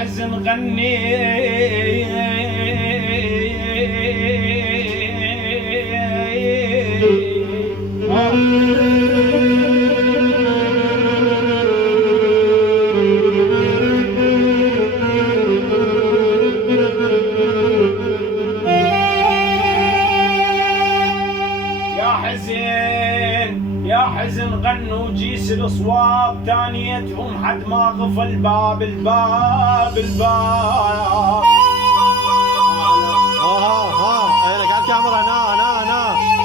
حزن غني يا حزن غنوا جيس الاصوات ثانيتهم حد ما غفى الباب انا قاعد كاميرا هنا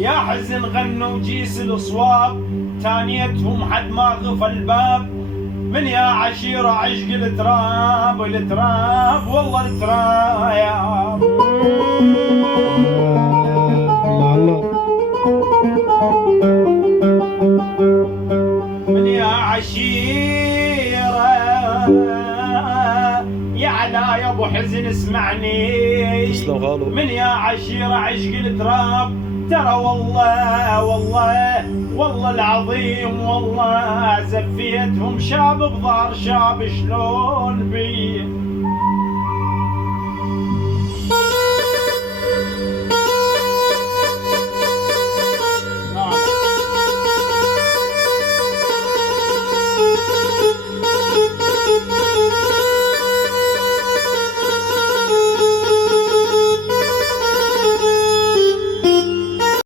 يا حزن غنوا جيس الاصوات ثانيتهم حد ما غفى الباب من يا عشيرة عشق التراب والله التراب من يا عشيرة يا علا يا ابو حزن اسمعني من يا عشيرة عشق التراب ترى والله العظيم والله زفيتهم شاب بظهر شاب شلون بيه